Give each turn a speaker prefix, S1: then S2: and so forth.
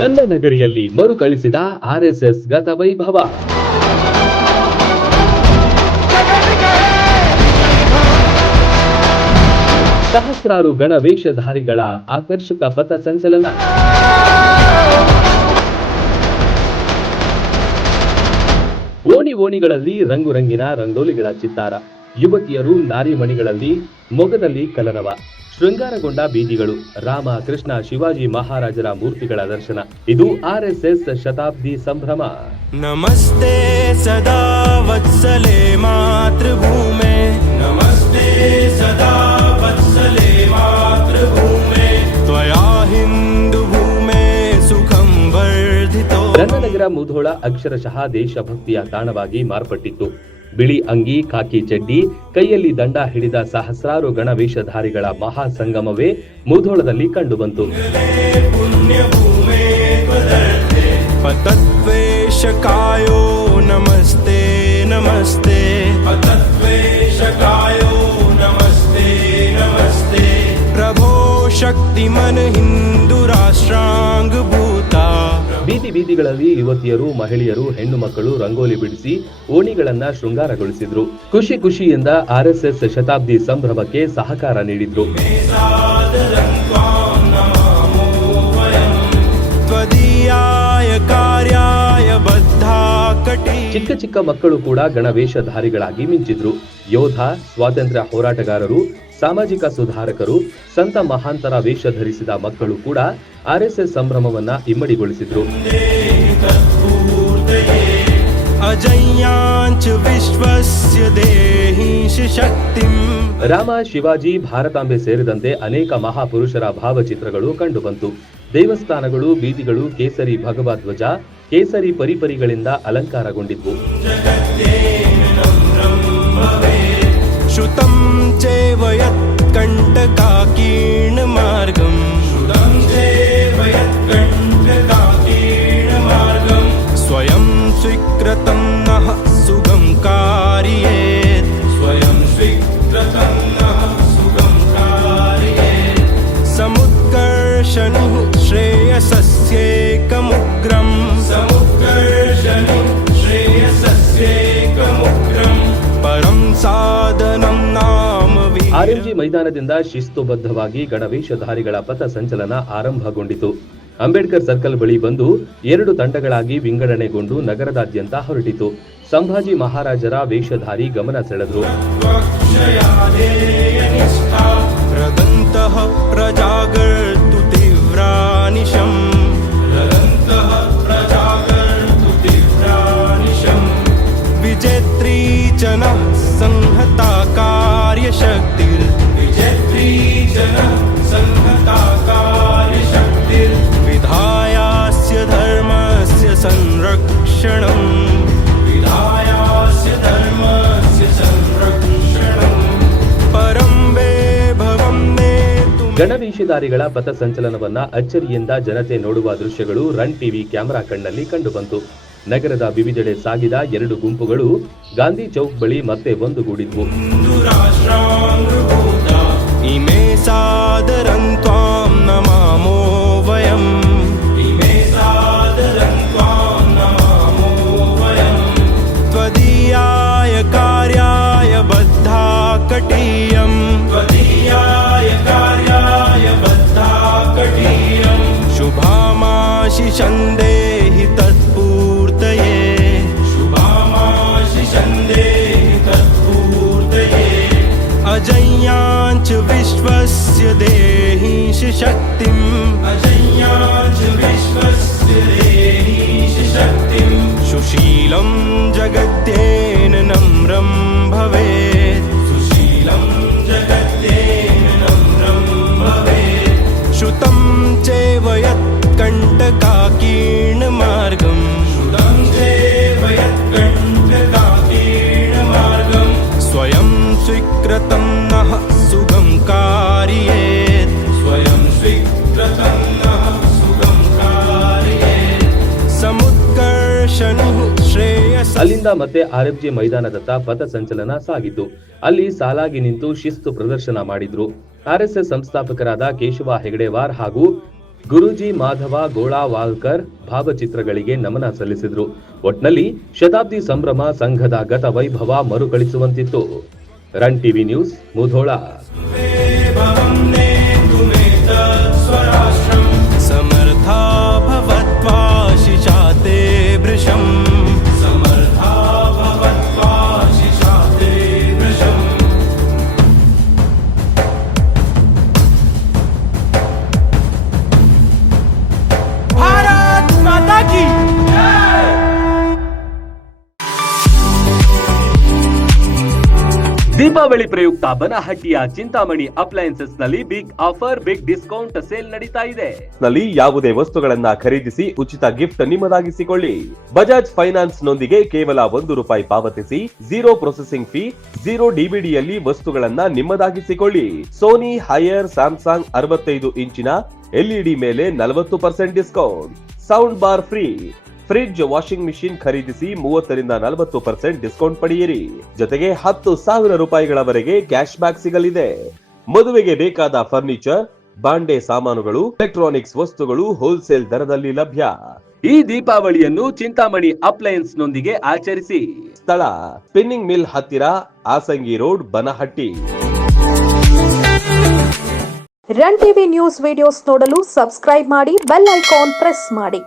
S1: ನನ್ನ ನಗರಿಯಲ್ಲಿ ಮರುಕಳಿಸಿದ ಆರ್ಎಸ್ಎಸ್ ಗತ ವೈಭವ. ಸಹಸ್ರಾರು ಗಣವೇಷಧಾರಿಗಳ ಆಕರ್ಷಕ ಪಥ ಸಂಚಲನ. ಓಣಿ ಓಣಿಗಳಲ್ಲಿ ರಂಗು ರಂಗಿನ ರಂಗೋಲಿಗಳ ಚಿತ್ತಾರ. ಯುವತಿಯರು ನಾರಿಮಣಿಗಳಲ್ಲಿ ಮೊಗದಲ್ಲಿ ಕಲರವ ಶೃಂಗಾರಗೊಂಡ ಬೀದಿಗಳು ರಾಮ ಕೃಷ್ಣ ಶಿವಾಜಿ ಮಹಾರಾಜರ ಮೂರ್ತಿಗಳ ದರ್ಶನ. ಇದು ಆರ್ ಎಸ್ ಎಸ್ ಶತಾಬ್ದಿ ಸಂಭ್ರಮ.
S2: ನಮಸ್ತೆ ಸದಾ ವತ್ಸಲೆ ಮಾತೃಭೂಮೆ. ನಮಸ್ತೆ ಸದಾ ವತ್ಸಲೆ ಮಾತೃಭೂಮೆ. ತ್ವಯಾ ಹಿಂದೂ ಭೂಮಿ ಸುಖಂ
S1: ವರ್ಧಿತೋ. ಗಂಗನಗರ ಮುಧೋಳ ಅಕ್ಷರಶಃ ದೇಶಭಕ್ತಿಯ ತಾಣವಾಗಿ ಮಾರ್ಪಟ್ಟಿತ್ತು. ಬಿಳಿ ಅಂಗಿ ಕಾಕಿ ಚಡ್ಡಿ, ಕೈಯಲ್ಲಿ ದಂಡ ಹಿಡಿದ ಸಹಸ್ರಾರು ಗಣವೇಷಧಾರಿಗಳ ಮಹಾಸಂಗಮವೇ ಮುಧೋಳದಲ್ಲಿ ಕಂಡುಬಂತು.
S2: ಕಾಯೋ ನಮಸ್ತೆ ನಮಸ್ತೆ. ಪ್ರಭೋ ಶಕ್ತಿ ಮನಹಿಂದ
S1: ಬೀದಿ ಬೀದಿಗಳಲ್ಲಿ ಯುವತಿಯರು, ಮಹಿಳೆಯರು, ಹೆಣ್ಣು ಮಕ್ಕಳು ರಂಗೋಲಿ ಬಿಡಿಸಿ ಓಣಿಗಳನ್ನ ಶೃಂಗಾರಗೊಳಿಸಿದ್ರು. ಖುಷಿ ಖುಷಿಯಿಂದ ಆರ್ಎಸ್ಎಸ್ ಶತಾಬ್ದಿ ಸಂಭ್ರಮಕ್ಕೆ ಸಹಕಾರ ನೀಡಿದ್ರು. ಚಿಕ್ಕ ಚಿಕ್ಕ ಮಕ್ಕಳು ಕೂಡ ಗಣವೇಷಧಾರಿಗಳಾಗಿ ಮಿಂಚಿದ್ರು. ಯೋಧ, ಸ್ವಾತಂತ್ರ್ಯ ಹೋರಾಟಗಾರರು ಸಾಮಾಜಿಕ ಸುಧಾರಕರು ಸಂತ ಮಹಾಂತರ ವೇಷ ಧರಿಸಿದ ಮಕ್ಕಳು ಕೂಡ ಆರ್ಎಸ್ಎಸ್ ಸಂಭ್ರಮವನ್ನ ಇಮ್ಮಡಿಗೊಳಿಸಿದ್ರು. ರಾಮ ಶಿವಾಜಿ ಭಾರತಾಂಬೆ ಸೇರಿದಂತೆ ಅನೇಕ ಮಹಾಪುರುಷರ ಭಾವಚಿತ್ರಗಳು ಕಂಡುಬಂತು. ದೇವಸ್ಥಾನಗಳು ಬೀದಿಗಳು ಕೇಸರಿ ಭಗವ ಧ್ವಜ ಕೇಸರಿ ಪರಿಪರಿಗಳಿಂದ ಅಲಂಕಾರಗೊಂಡಿದ್ವು.
S2: यत्कण्टकाकीर्णमार्गम् श्रुतं चैव यत्कण्टकाकीर्णमार्गम् स्वयं स्वीकृतं नः सुगं कारयेत्। स्वयं स्वीकृतं नः सुगं कारयेत् समुत्कर्षणि श्रेयसस्येकमुग्रम्। समुत्कर्षणि श्रेयसस्येकमुग्रम् परं साधनं नाम वी
S1: ಆರ್ಎಂಜಿ ಮೈದಾನದಿಂದ ಶಿಸ್ತುಬದ್ಧವಾಗಿ ಪಥ ಸಂಚಲನ ಆರಂಭಗೊಂಡಿತು. ಅಂಬೇಡ್ಕರ್ ಸರ್ಕಲ್ ಬಳಿ ಬಂದು ಎರಡು ತಂಡಗಳಾಗಿ ವಿಂಗಡಣೆಗೊಂಡು ನಗರದಾದ್ಯಂತ ಹೊರಟಿತು. ಸಂಭಾಜಿ ಮಹಾರಾಜರ ವೇಷಧಾರಿ ಗಮನ ಸೆಳೆದರು.
S2: ಪ್ರಜಾಗ
S1: ಗಣವೇಷಧಾರಿಗಳ ಪಥಸಂಚಲನವನ್ನ ಅಚ್ಚರಿಯಿಂದ ಜನತೆ ನೋಡುವ ದೃಶ್ಯಗಳು ರನ್ ಟಿವಿ ಕ್ಯಾಮೆರಾ ಕಣ್ಣಲ್ಲಿ ಕಂಡುಬಂತು. ನಗರದ ವಿವಿಧೆಡೆ ಸಾಗಿದ ಎರಡು ಗುಂಪುಗಳು ಗಾಂಧಿ ಚೌಕ್ ಬಳಿ ಮತ್ತೆ ಒಂದುಗೂಡಿದ್ವು.
S2: ಈ शुभामाशिषं देहि तत्पूर्तये। शुभामाशिषं देहि तत्पूर्तये। अजय्याञ्च विश्वस्य देहीश शक्तिम् अजय्याञ्च विश्वस्य देहीश शक्तिम् सुशीलं जगद्येन नम्रं भवेत् स्वीकृतं नः सुगं कारयेत् स्वयं स्वीकृतं नः सुगं कारयेत् समुत्कर्षणि श्रेयस
S1: ಅಲ್ಲಿಂದ ಮತ್ತೆ ಆರ್ಎಫ್ಜಿ ಮೈದಾನದತ್ತ ಪಥ ಸಂಚಲನ ಸಾಗಿತು ಅಲ್ಲಿ ಸಾಲಾಗಿ ನಿಂತು ಶಿಸ್ತು ಪ್ರದರ್ಶನ ಮಾಡಿದ್ರು ಆರ್ಎಸ್ಎಸ್ ಸಂಸ್ಥಾಪಕರಾದ ಕೇಶವ ಹೆಗಡೆವಾರ್ ಹಾಗೂ ಗುರೂಜಿ ಮಾಧವ ಗೋಳಾವಾಲ್ಕರ್ ಭಾವಚಿತ್ರಗಳಿಗೆ ನಮನ ಸಲ್ಲಿಸಿದ್ರು ಒಟ್ನಲ್ಲಿ ಶತಾಬ್ದಿ ಸಂಭ್ರಮ ಸಂಘದ ಗತ ವೈಭವ ಮರುಕಳಿಸುವಂತಿತ್ತು
S2: Run TV news Mudhol
S1: Deepavali ಪ್ರಯುಕ್ತ ಬನಹಟ್ಟಿಯ Chintamani ಅಪ್ಲಯನ್ಸಸ್ನಲ್ಲಿ big offer big discount sale ನಡೀತಾ ಇದೆ.
S3: ನಲ್ಲಿ ಯಾವುದೇ ವಸ್ತುಗಳನ್ನ ಖರೀದಿಸಿ ಉಚಿತ ಗಿಫ್ಟ್ ನಿಮ್ಮದಾಗಿಸಿಕೊಳ್ಳಿ ಬಜಾಜ್ ಫೈನಾನ್ಸ್ ನೊಂದಿಗೆ ಕೇವಲ ಒಂದು ರೂಪಾಯಿ ಪಾವತಿಸಿ ಜೀರೋ ಪ್ರೊಸೆಸಿಂಗ್ ಫೀ ಜೀರೋ ಡಿಬಿಡಿಯಲ್ಲಿ ವಸ್ತುಗಳನ್ನ ನಿಮ್ಮದಾಗಿಸಿಕೊಳ್ಳಿ. ಸೋನಿ ಹೈಯರ್ ಸ್ಯಾಮ್ಸಂಗ್ ಅರವತ್ತೈದು ಇಂಚಿನ ಎಲ್ಇಡಿ ಮೇಲೆ ನಲವತ್ತು percent discount sound bar free fridge washing machine ಖರೀದಿಸಿ ಮೂವತ್ತರಿಂದ ನಲವತ್ತು ಪರ್ಸೆಂಟ್ ಡಿಸ್ಕೌಂಟ್ ಪಡೆಯಿರಿ. ಜೊತೆಗೆ ಹತ್ತು ಸಾವಿರ ರೂಪಾಯಿಗಳವರೆಗೆ ಕ್ಯಾಶ್ ಬ್ಯಾಕ್ ಸಿಗಲಿದೆ. ಮದುವೆಗೆ ಬೇಕಾದ ಫರ್ನಿಚರ್, ಬಾಂಡೆ ಸಾಮಾನುಗಳು, ಎಲೆಕ್ಟ್ರಾನಿಕ್ಸ್ ವಸ್ತುಗಳು ಹೋಲ್ಸೇಲ್ ದರದಲ್ಲಿ ಲಭ್ಯ.
S1: ಈ ದೀಪಾವಳಿಯನ್ನು ಚಿಂತಾಮಣಿ ಅಪ್ಲಯನ್ಸ್ ನೊಂದಿಗೆ ಆಚರಿಸಿ.
S3: ಸ್ಥಳ, ಸ್ಪಿನ್ನಿಂಗ್ ಮಿಲ್ ಹತ್ತಿರ Asangi road, Banahatti.
S4: Run TV news videos ನೋಡಲು ಸಬ್ಸ್ಕ್ರೈಬ್ ಮಾಡಿ, ಬೆಲ್ ಐಕಾನ್ ಪ್ರೆಸ್ ಮಾಡಿ.